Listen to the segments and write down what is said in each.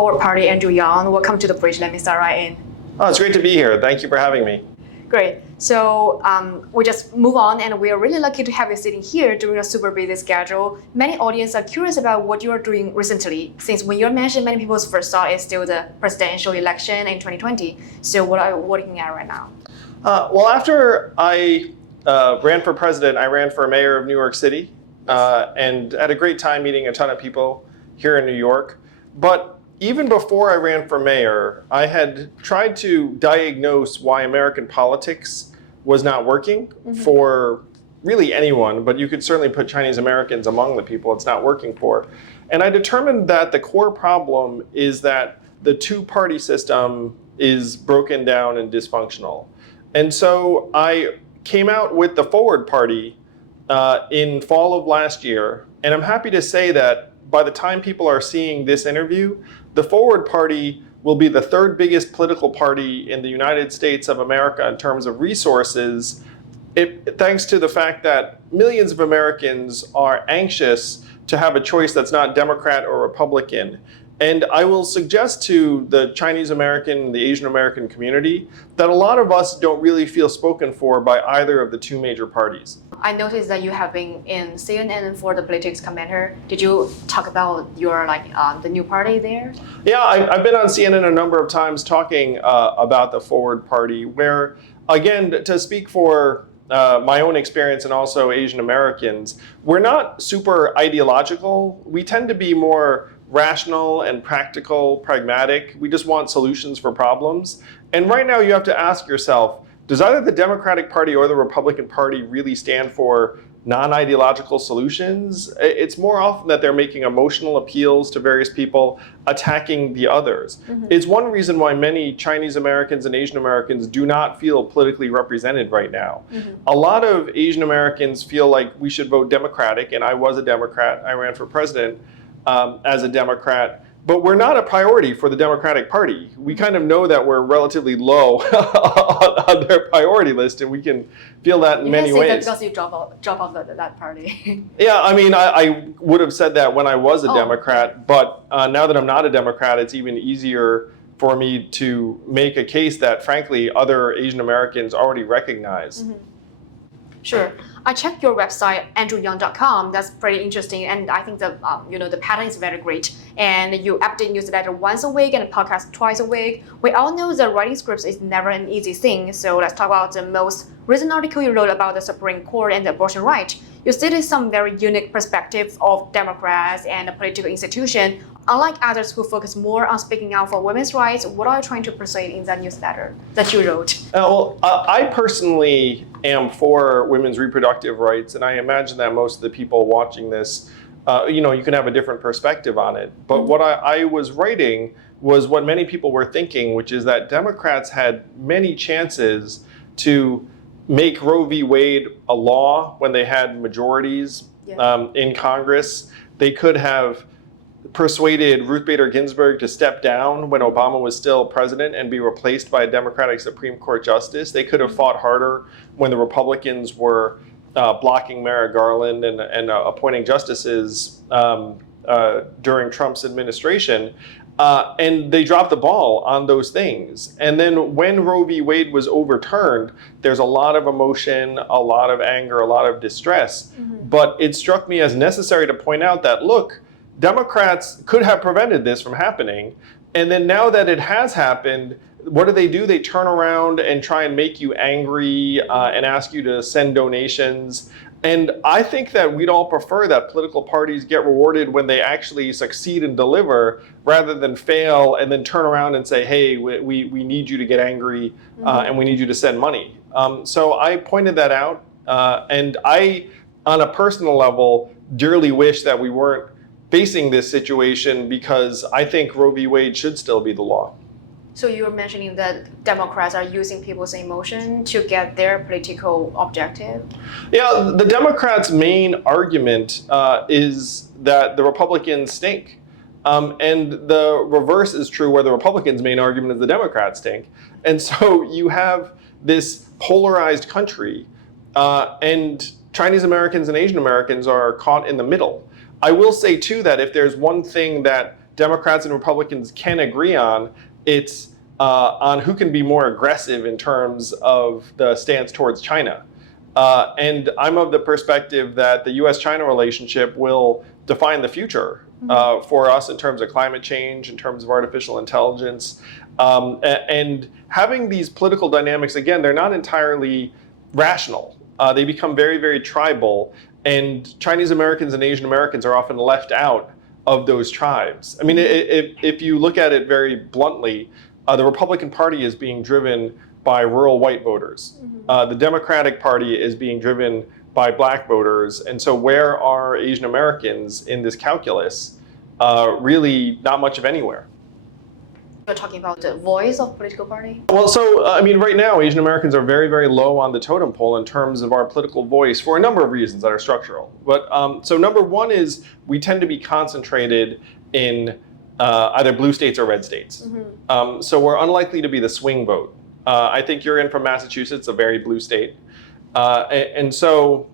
Forward Party, Andrewyang. Welcome to the bridge. Let me start right in. Oh, it's great to be here. Thank you for having me. Great. So we just move on, and we are really lucky to have you sitting here during a super busy schedule. Many audience are curious about what you are doing recently, since when you're mentioned, many people's first thought is still the presidential election in 2020. So what are you working at right now? Well, after I ran for president, I ran for mayor of New York City and had a great time meeting a ton of people here in New York. But even before I ran for mayor, I had tried to diagnose why American politics was not working for really anyone, but you could certainly put Chinese Americans among the people it's not working for. And I determined that the core problem is that the two-party system is broken down and dysfunctional. And so I came out with the Forward Party in fall of last year, and I'm happy to say that by the time people are seeing this interview, the Forward Party will be the third biggest political party in the United States of America in terms of resources, thanks to the fact that millions of Americans are anxious to have a choice that's not Democrat or Republican. And I will suggest to the Chinese American, the Asian American community, that a lot of us don't really feel spoken for by either of the two major parties. I noticed that you have been in CNN for the politics commentator. Did you talk about your the new party there? Yeah, I've been on CNN a number of times talking about the Forward Party, where, again, to speak for my own experience and also Asian Americans, we're not super ideological. We tend to be more rational and practical, pragmatic. We just want solutions for problems. And right now you have to ask yourself, does either the Democratic Party or the Republican Party really stand for non-ideological solutions? It's more often that they're making emotional appeals to various people, attacking the others. It's one reason why many Chinese Americans and Asian Americans do not feel politically represented right now. A lot of Asian Americans feel like we should vote Democratic, and I was a Democrat. I ran for president as a Democrat. But we're not a priority for the Democratic Party. We kind of know that we're relatively low on their priority list, and we can feel that in many ways. You can say that because you drop off that party. Yeah, I mean, I would have said that when I was a Democrat, but now that I'm not a Democrat, it's even easier for me to make a case that, frankly, other Asian Americans already recognize. Sure. I checked your website, andrewyang.com. That's pretty interesting, and I think the the pattern is very great. And you update newsletter once a week and a podcast twice a week. We all know that writing scripts is never an easy thing. So let's talk about the most recent article you wrote about the Supreme Court and the abortion right. You stated some very unique perspectives of Democrats and the political institution. Unlike others who focus more on speaking out for women's rights, what are you trying to persuade in that newsletter that you wrote? I personally am for women's reproductive rights, and I imagine that most of the people watching this, you can have a different perspective on it. But what I was writing was what many people were thinking, which is that Democrats had many chances to make Roe v. Wade a law when they had majorities in Congress. They could have persuaded Ruth Bader Ginsburg to step down when Obama was still president and be replaced by a Democratic Supreme Court justice. They could have fought harder when the Republicans were blocking Merrick Garland and appointing justices during Trump's administration. And they dropped the ball on those things. And then when Roe v. Wade was overturned, there's a lot of emotion, a lot of anger, a lot of distress. But it struck me as necessary to point out that, look, Democrats could have prevented this from happening. And then now that it has happened, what do? They turn around and try and make you angry and ask you to send donations. And I think that we'd all prefer that political parties get rewarded when they actually succeed and deliver, rather than fail and then turn around and say, hey, we need you to get angry and we need you to send money. So I pointed that out. And I, on a personal level, dearly wish that we weren't facing this situation, because I think Roe v. Wade should still be the law. So you were mentioning that Democrats are using people's emotion to get their political objective? Yeah, the Democrats' main argument is that the Republicans stink. And the reverse is true, where the Republicans' main argument is the Democrats stink. And so you have this polarized country, and Chinese Americans and Asian Americans are caught in the middle. I will say, too, that if there's one thing that Democrats and Republicans can agree on, it's on who can be more aggressive in terms of the stance towards China. And I'm of the perspective that the U.S.-China relationship will define the future for us in terms of climate change, in terms of artificial intelligence. And having these political dynamics, again, they're not entirely rational. They become very, very tribal. And Chinese Americans and Asian Americans are often left out of those tribes. I mean, if you look at it very bluntly, the Republican Party is being driven by rural white voters. The Democratic Party is being driven by black voters. And so where are Asian Americans in this calculus? Really not much of anywhere. You're talking about the voice of political party? Well, so, I mean, right now, Asian Americans are very, very low on the totem pole in terms of our political voice for a number of reasons that are structural. But so number one is we tend to be concentrated in either blue states or red states. So we're unlikely to be the swing vote. I think you're in from Massachusetts, a very blue state. And so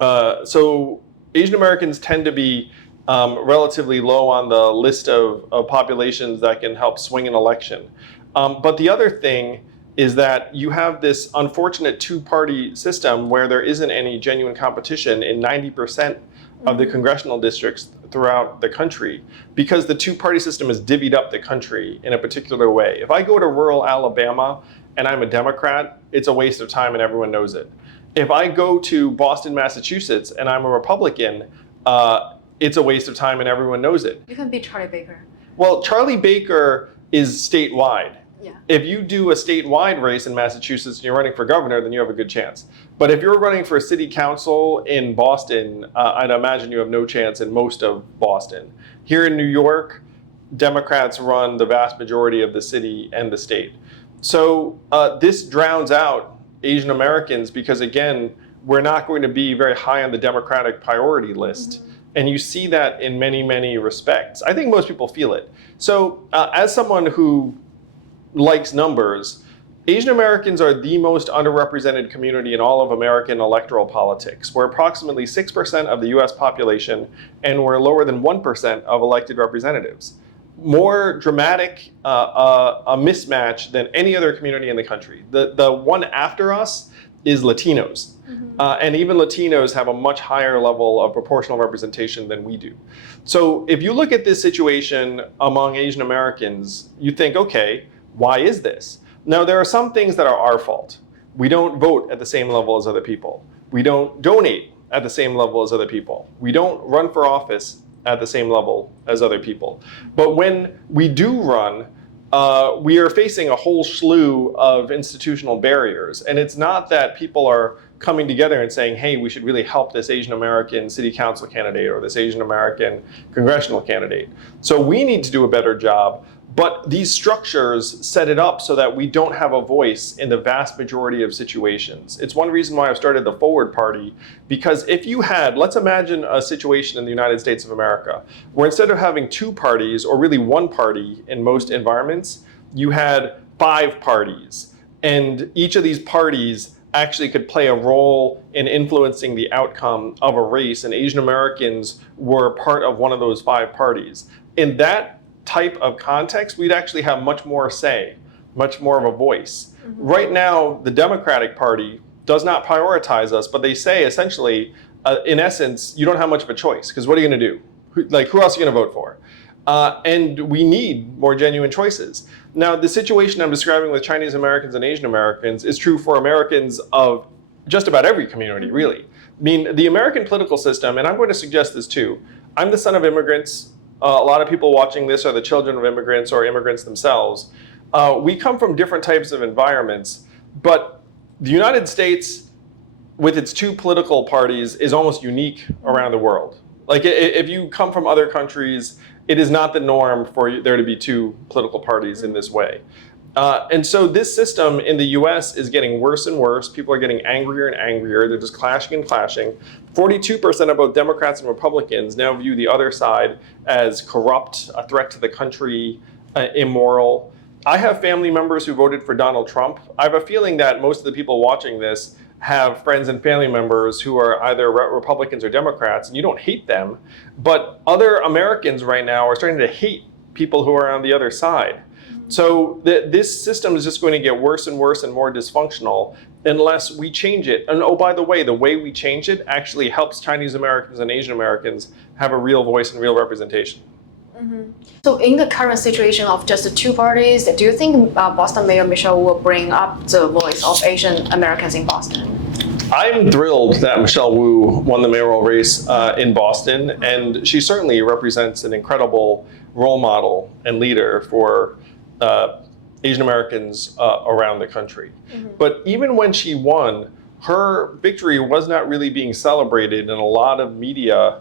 Asian Americans tend to be relatively low on the list of populations that can help swing an election. But the other thing is that you have this unfortunate two-party system where there isn't any genuine competition in 90% of the congressional districts throughout the country, because the two-party system has divvied up the country in a particular way. If I go to rural Alabama and I'm a Democrat, it's a waste of time and everyone knows it. If I go to Boston, Massachusetts and I'm a Republican, it's a waste of time and everyone knows it. You can beat Charlie Baker. Well, Charlie Baker is statewide. Yeah. If you do a statewide race in Massachusetts and you're running for governor, then you have a good chance. But if you're running for city council in Boston, I'd imagine you have no chance in most of Boston. Here in New York, Democrats run the vast majority of the city and the state. So this drowns out Asian Americans because, again, we're not going to be very high on the Democratic priority list. And you see that in many, many respects. I think most people feel it. So as someone who likes numbers, Asian Americans are the most underrepresented community in all of American electoral politics. We're approximately 6% of the US population, and we're lower than 1% of elected representatives. More dramatic a mismatch than any other community in the country. The one after us is Latinos. And even Latinos have a much higher level of proportional representation than we do. So if you look at this situation among Asian Americans, you think, okay, why is this? Now, there are some things that are our fault. We don't vote at the same level as other people. We don't donate at the same level as other people. We don't run for office at the same level as other people. But when we do run, we are facing a whole slew of institutional barriers. And it's not that people are coming together and saying, hey, we should really help this Asian American city council candidate or this Asian American congressional candidate. So we need to do a better job. But these structures set it up so that we don't have a voice in the vast majority of situations. It's one reason why I've started the Forward Party, because if you had, let's imagine a situation in the United States of America, where instead of having two parties, or really one party in most environments, you had 5 parties. And each of these parties actually could play a role in influencing the outcome of a race, and Asian Americans were part of one of those 5 parties. In that type of context, we'd actually have much more say, much more of a voice. Right now, the Democratic Party does not prioritize us, but they say essentially, in essence, you don't have much of a choice, because what are you going to do? Who else are you going to vote for? And we need more genuine choices. Now, the situation I'm describing with Chinese Americans and Asian Americans is true for Americans of just about every community, really. I mean, the American political system, and I'm going to suggest this too, I'm the son of immigrants. A lot of people watching this are the children of immigrants or immigrants themselves. We come from different types of environments, but the United States, with its 2 political parties, is almost unique around the world. Like, if you come from other countries, it is not the norm for there to be 2 political parties in this way. And so this system in the US is getting worse and worse. People are getting angrier and angrier. They're just clashing and clashing. 42% of both Democrats and Republicans now view the other side as corrupt, a threat to the country, immoral. I have family members who voted for Donald Trump. I have a feeling that most of the people watching this have friends and family members who are either Republicans or Democrats, and you don't hate them, but other Americans right now are starting to hate people who are on the other side. So this system is just going to get worse and worse and more dysfunctional unless we change it. And oh, by the way we change it actually helps Chinese Americans and Asian Americans have a real voice and real representation. So in the current situation of just the two parties, do you think Boston Mayor Michelle will bring up the voice of Asian Americans in Boston? I'm thrilled that Michelle Wu won the mayoral race in Boston, and she certainly represents an incredible role model and leader for Asian Americans around the country. But even when she won, her victory was not really being celebrated in a lot of media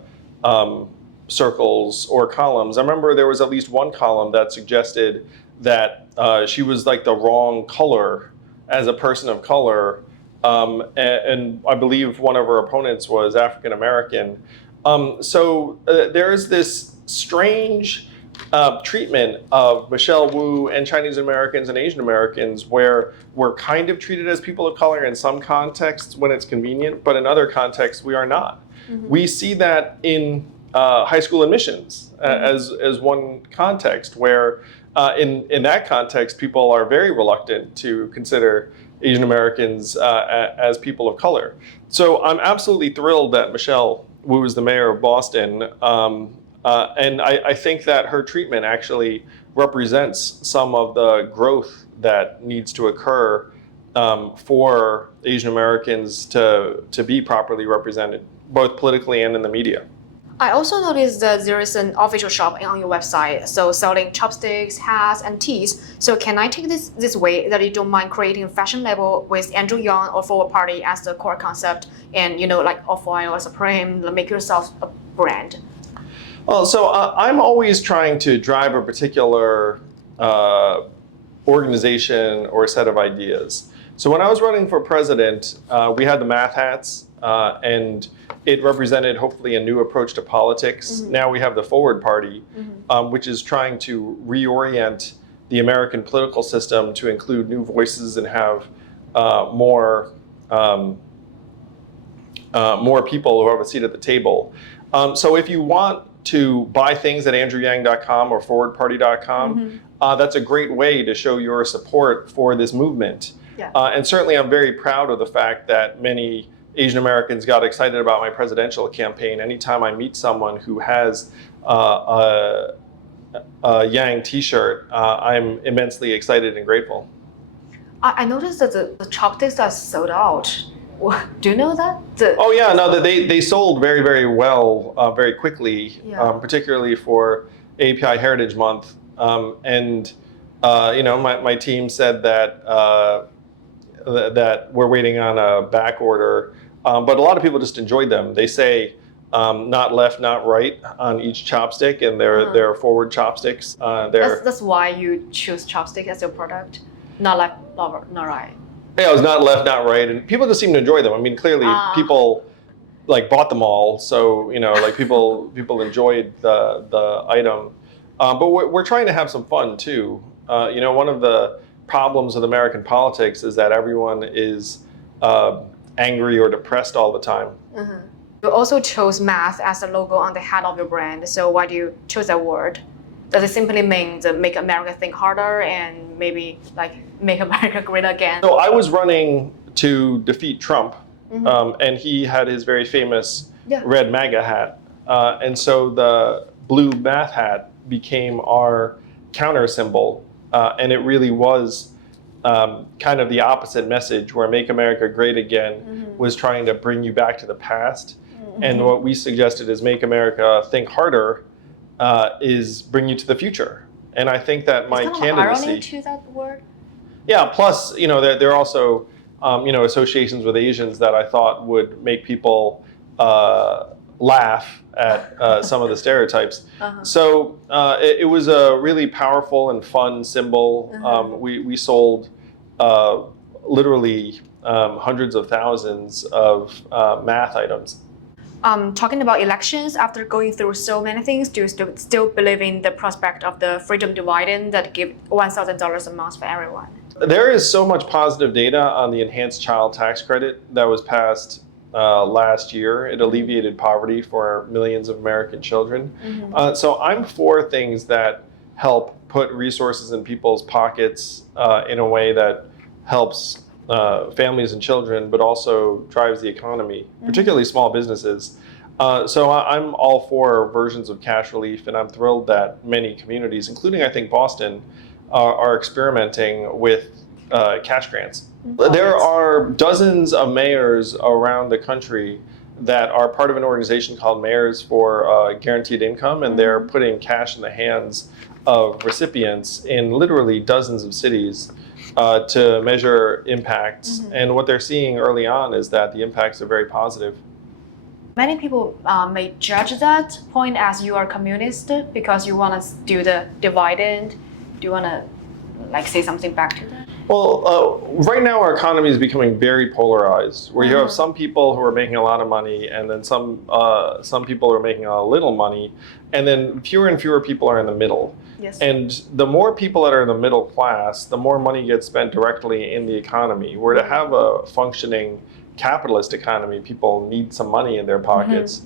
circles or columns. I remember there was at least one column that suggested that she was like the wrong color as a person of color, and I believe one of her opponents was African American. So there's this strange treatment of Michelle Wu and Chinese Americans and Asian Americans where we're kind of treated as people of color in some contexts when it's convenient, but in other contexts we are not. We see that in high school admissions as one context where in that context people are very reluctant to consider Asian Americans as people of color. So I'm absolutely thrilled that Michelle Wu is the mayor of Boston. And I think that her treatment actually represents some of the growth that needs to occur for Asian Americans to be properly represented, both politically and in the media. I also noticed that there is an official shop on your website, so selling chopsticks, hats, and teas. So can I take this way that you don't mind creating a fashion label with andrewyang or Forward Party as the core concept, and like Off-White or Supreme, make yourself a brand? Well, so I'm always trying to drive a particular organization or set of ideas. So when I was running for president, we had the math hats, and it represented hopefully a new approach to politics. Now we have the Forward Party, which is trying to reorient the American political system to include new voices and have more people who have a seat at the table. So if you want to buy things at andrewyang.com or forwardparty.com, that's a great way to show your support for this movement. Yeah. And certainly I'm very proud of the fact that many Asian Americans got excited about my presidential campaign. Anytime I meet someone who has a Yang t-shirt, I'm immensely excited and grateful. I noticed that the chopsticks are sold out. Do you know that? Oh yeah, no, they sold very, very well, very quickly, particularly for API Heritage Month. And my team said that that we're waiting on a back order, but a lot of people just enjoyed them. They say not left, not right on each chopstick, and they're forward chopsticks. That's why you choose chopstick as your product, not left, not right. Yeah, it was not left, not right, and people just seem to enjoy them. I mean, clearly people bought them all, so people enjoyed the item. But we're trying to have some fun too. One of the problems with American politics is that everyone is angry or depressed all the time. You also chose math as the logo on the hat of your brand. So why do you choose that word? Does it simply mean to make America think harder and maybe make America great again? So I was running to defeat Trump, and he had his very famous red MAGA hat. And so the blue math hat became our counter symbol. And it really was kind of the opposite message, where Make America Great Again was trying to bring you back to the past. And what we suggested is Make America Think Harder is bring you to the future. And I think that my candidacy... irony to that word? Yeah, plus, there are also, associations with Asians that I thought would make people laugh at some of the stereotypes. So it was a really powerful and fun symbol. We sold literally hundreds of thousands of math items. Talking about elections, after going through so many things, do you still believe in the prospect of the freedom dividend that give $1,000 a month for everyone? There is so much positive data on the enhanced child tax credit that was passed last year. It alleviated poverty for millions of American children. So I'm for things that help put resources in people's pockets in a way that helps families and children, but also drives the economy, particularly small businesses. So I'm all for versions of cash relief, and I'm thrilled that many communities, including I think Boston, are experimenting with cash grants. There are dozens of mayors around the country that are part of an organization called Mayors for Guaranteed Income, and they're putting cash in the hands of recipients in literally dozens of cities to measure impacts. And what they're seeing early on is that the impacts are very positive. Many people may judge that point as you are communist because you want to do the dividend. Do you want to say something back to that? Well, right now our economy is becoming very polarized, where you have some people who are making a lot of money, and then some people are making a little money, and then fewer and fewer people are in the middle. Yes. And the more people that are in the middle class, the more money gets spent directly in the economy. Where to have a functioning capitalist economy, people need some money in their pockets.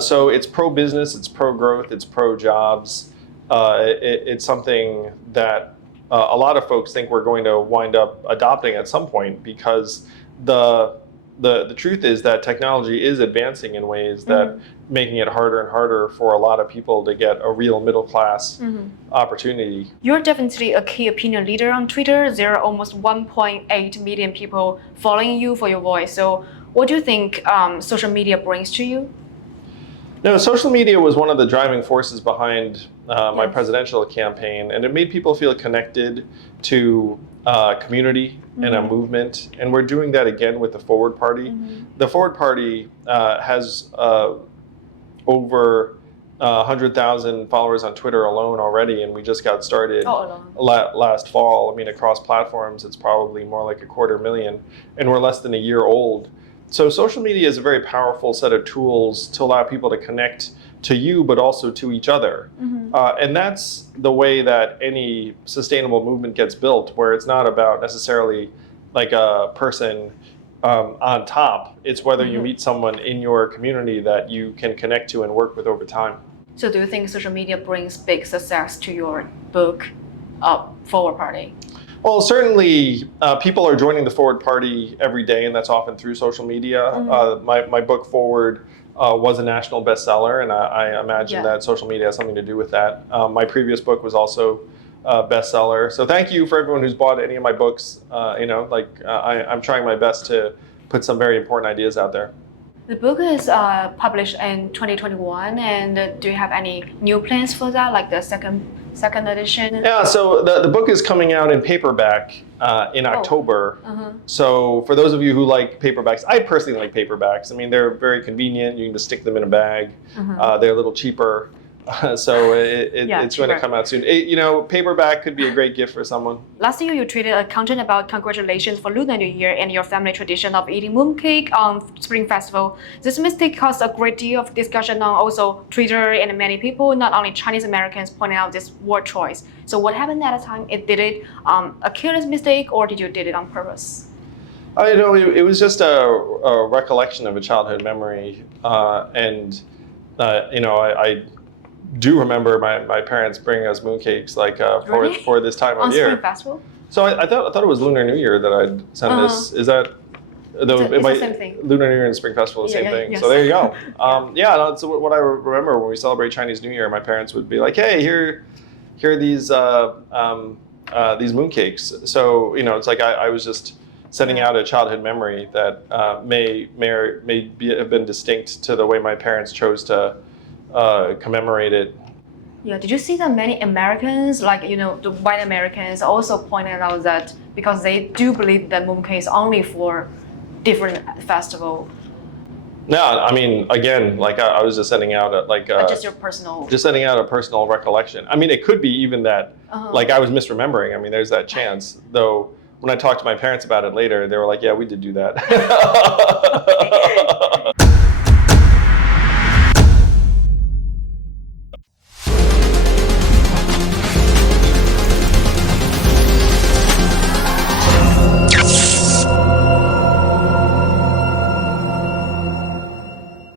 So it's pro-business, it's pro-growth, it's pro-jobs. It's something that a lot of folks think we're going to wind up adopting at some point, because the truth is that technology is advancing in ways that making it harder and harder for a lot of people to get a real middle class opportunity. You're definitely a key opinion leader on Twitter. There are almost 1.8 million people following you for your voice. So what do you think social media brings to you? No, social media was one of the driving forces behind my presidential campaign, and it made people feel connected to community and a movement, and we're doing that again with the Forward Party. The Forward Party has over 100,000 followers on Twitter alone already, and we just got started last fall. I mean, across platforms, it's probably more like 250,000, and we're less than a year old. So social media is a very powerful set of tools to allow people to connect to you, but also to each other. And that's the way that any sustainable movement gets built, where it's not about necessarily like a person on top. It's whether you meet someone in your community that you can connect to and work with over time. So do you think social media brings big success to your book, Forward Party? Well, certainly people are joining the Forward Party every day, and that's often through social media. My book, Forward, was a national bestseller, and I imagine that social media has something to do with that. My previous book was also a bestseller. So thank you for everyone who's bought any of my books. I'm trying my best to put some very important ideas out there. The book is published in 2021, and do you have any new plans for that, like the second edition? Yeah, so the book is coming out in paperback in October. So for those of you who like paperbacks, I personally like paperbacks. I mean, they're very convenient. You can just stick them in a bag. They're a little cheaper. So it's going to come out soon. Paperback could be a great gift for someone. Last year, you tweeted a content about congratulations for Lunar New Year and your family tradition of eating mooncake on Spring Festival. This mistake caused a great deal of discussion on also Twitter, and many people, not only Chinese Americans, pointed out this word choice. So what happened at the time? Did it a careless mistake, or did you did it on purpose? It was just a recollection of a childhood memory, I do remember my parents bringing us mooncakes for this time of year. On Spring Festival? So I thought it was Lunar New Year that I'd send this. Is that it's the same thing? Lunar New Year and Spring Festival, the same thing. Yes. So there you go. So what I remember when we celebrate Chinese New Year, my parents would be like, "Hey, here are these mooncakes." So it's like I was just sending out a childhood memory that may have been distinct to the way my parents chose to commemorate it. Yeah, did you see that many Americans, the white Americans, also pointed out that because they do believe that mooncake is only for different festival? No, I mean, again, I was just sending out just your personal. Just sending out a personal recollection. I mean, it could be even that, I was misremembering. I mean, there's that chance. Though, when I talked to my parents about it later, they were like, "Yeah, we did do that."